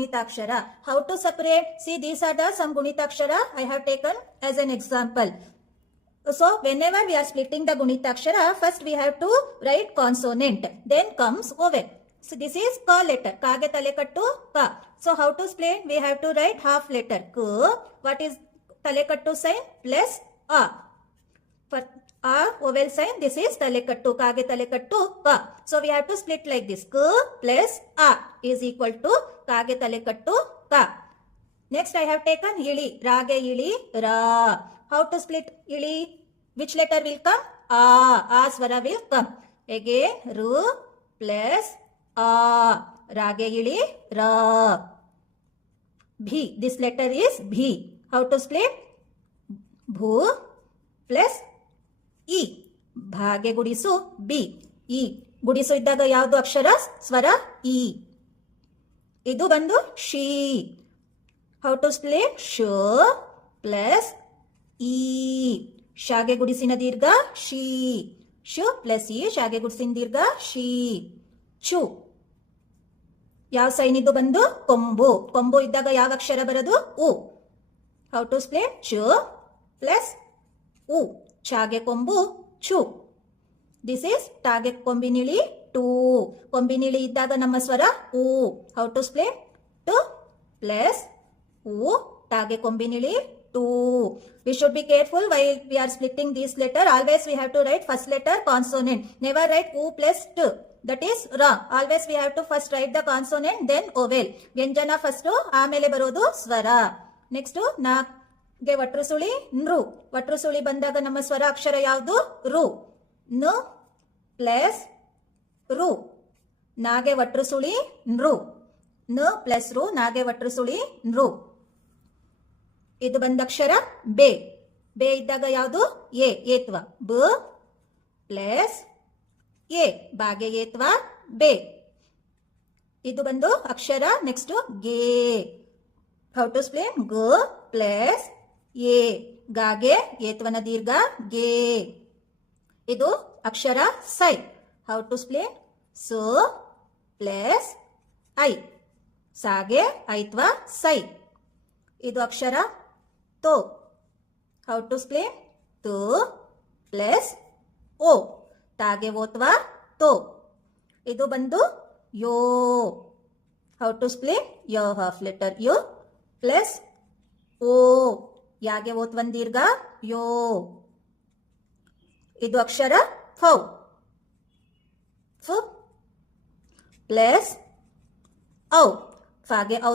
Gunitakshara. How to separate? See, these are the some Gunitakshara I have taken as an example. So, whenever we are splitting the Gunitakshara, first we have to write consonant. Then comes vowel. So, this is ka letter. Kage talekattu ka. So, how to split? We have to write half letter. K. What is talekattu sign? Plus a. For a vowel sign, this is talekattu. Kage talekattu ka. So, we have to split like this. K plus a is equal to ಕಾಗೆ ತಲೆ ಕಟ್ಟು ಕ next I have taken ಇಳಿ, ರಾಗೆ ಇಳಿ, ರ. How to split ಇಳಿ? Which letter will come ಆ. ಆ ಸ್ವರ ವಿಲ್ ಕಮ್ ಹೇಗೆ? ರು ಪ್ಲಸ್ ಆ. ರಾಗೆ ಇಳಿ, ರ. ಭಿ. ದಿಸ್ ಲೆಟರ್ ಇಸ್ ಭಿ. ಹೌ ಟು ಸ್ಪ್ಲಿಟ್ ಭೂ ಪ್ಲಸ್ ಇ. ಭಾಗೆ ಗುಡಿಸು, ಬಿ. ಇ. ಗುಡಿಸು ಇದ್ದಾಗ ಯಾವುದು ಅಕ್ಷರ? ಸ್ವರ ಇ. ಇದು ಬಂದು ಶೀ. ಹೌ ಟು ಸ್ಲೇ ಶ ಪ್ಲಸ್ ಇ. ಶಾಗೆ ಗುಡಿಸಿನ ದೀರ್ಘ ಶೀ. ಶು ಪ್ಲಸ್ ಇ, ಶಾಗೆ ಗುಡಿಸಿನ ದೀರ್ಘ ಶೀ. ಚು. ಯಾವ ಸೈನ್ ಇದು ಬಂದು? ಕೊಂಬು. ಕೊಂಬು ಇದ್ದಾಗ ಯಾವ ಅಕ್ಷರ ಬರೋದು? ಉ. ಹೌ ಟು ಸ್ಪ್ಲೇ ಚು ಪ್ಲಸ್ ಉ. ಚಾಗೆ ಕೊಂಬು ಚು. ದಿಸ್ ಈಸ್ ಟಾಗೆ ಕೊಂಬಿನಿಳಿ ಟು. ಕೊಂಬಿನಿಳಿ ಇದ್ದಾಗ ನಮ್ಮ ಸ್ವರ ಉ ಹೌ ಟು ಸ್ಪ್ಲಿಟ್ ಟು ಪ್ಲಸ್ ಉ ಟಾಗೆ ಕೊಂಬಿನಿಳಿ to. We should be careful why we are splitting these letter always we have to write first letter consonant never write uh plus ಟು that is Ra always we have to first write the consonant then vowel ವ್ಯಂಜನ first ಆಮೇಲೆ ಬರೋದು ಸ್ವರ. Next ನಾಗೆ ಒಟ್ರು ಸುಳಿ ನೃ. ಒಟ್ರು ಸುಳಿ ಬಂದಾಗ ನಮ್ಮ ಸ್ವರ ಅಕ್ಷರ ಯಾವುದು? ರು. ನು ಪ್ಲಸ್ ರು. ನಾಗೆ ಒಟ್ರು ಸುಳಿ ನೃ. ನ ಪ್ಲಸ್ ರು, ನಾಗೆ ಒಟ್ರು ಸುಳಿ ನೃ. ಇದು ಬಂದ ಅಕ್ಷರ ಬೇ. ಬೇ ಇದ್ದಾಗ ಯಾವುದು? ಎ, ಏತ್ವ. ಬ ಪ್ಲಸ್ ಎ, ಬಾಗೆ ಏತ್ವ, ಬೇ. ಇದು ಬಂದು ಅಕ್ಷರ ನೆಕ್ಸ್ಟ್ಗೆ. ಹೌ ಟು ಸ್ಪ್ಲೇನ್ ಗ ಪ್ಲಸ್ ಎ. ಗಾಗೆ ಏತ್ವನ ದೀರ್ಘ ಗೆ. ಇದು ಅಕ್ಷರ ಸೈ. ಹೌ ಟು ಸ್ಪ್ಲೇ ಸೊ ಪ್ಲಸ್ ಐ ಸಾಗೆ ಐತ್ವ ಸೈ. ಇದು ಅಕ್ಷರ ತೋ. ಹೌ ಟು ಸ್ಪ್ಲೇ ತೋ ಪ್ಲಸ್ ಓ. ತಾಗೆ ಓತ್ವಾ ತೋ. ಇದು ಬಂದು ಯೋ. ಹೌ ಟು ಸ್ಪ್ಲೇ ಯೋ ಹಾಫ್ ಲೆಟರ್ ಯೋ ಪ್ಲಸ್ ಓ. ಯಾಗೆ ಓತ್ ಒಂದ್ ದೀರ್ಘ ಯೋ. ಇದು ಅಕ್ಷರ ಫೌ. ಫು ಪ್ಲಸ್ ಔ ಫಾಗೆ ಔ